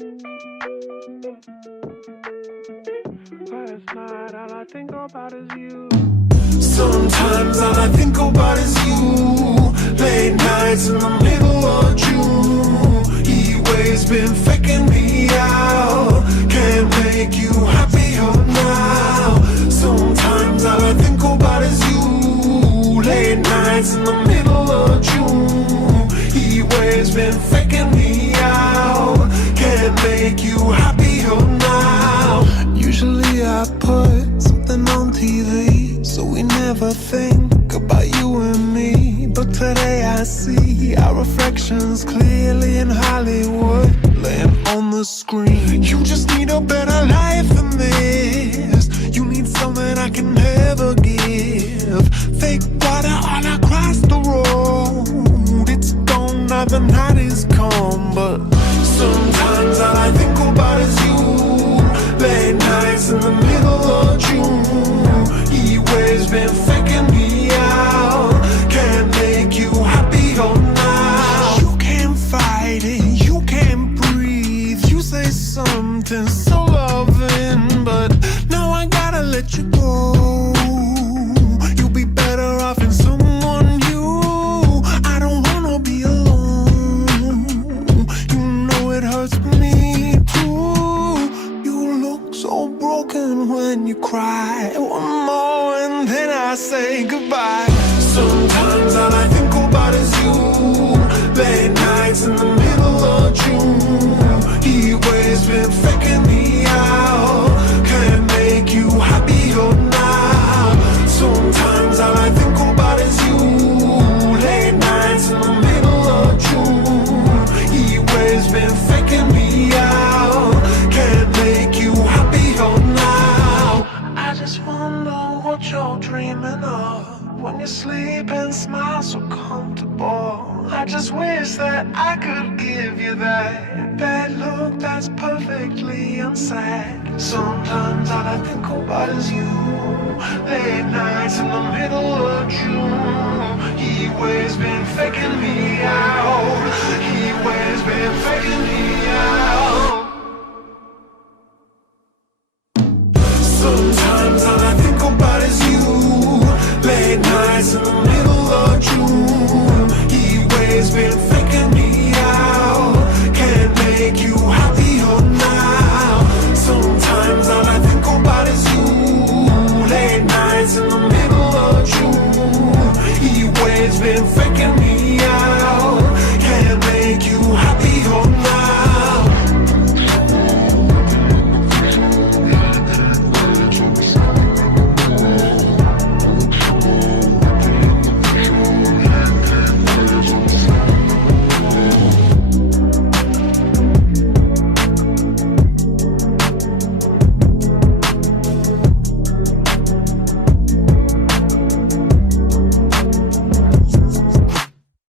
Last night, all I think about is you. Sometimes all I think about is you. Late nights in the middle of June. Heat waves been faking me out. Can't make you happier now. Sometimes all I think about is you. Late nights in the middle of June. Heat waves been faking me out. Can't make you happier now. Usually I put something on TV, so we never think about you and me. But today I see our reflections clearly in Hollywood, laying on the screen. You just need a better life than this. You need something I can never give. Fake water all across the road. It's gone now, the night is come. But sometimes all I think about is you. Late nights in the middle of June. Heat waves been faking me out. Can't make you happier now. You can't fight it, you can't breathe. You say something so loving, but now I gotta let you go. You'll be better off in someone new. I don't wanna be alone. You know it hurts me too. You look so broken when you cry. One more and then I say goodbye. Sometimes all I think about is you. Late nights in the middle of June. Heat waves been faking me out. Can't make you happier now. Sometimes all I think about is you. Late nights in the middle of June. Heat waves been faking me out. Can't make you happier now. I just wonder what you're dreaming of when you sleep and smile so comfortable. I just wish that I could give you that bad look that's perfectly unsaid. Sometimes all I think about is you. Late nights in the middle of June. Heat waves been faking me out. Heat waves been faking me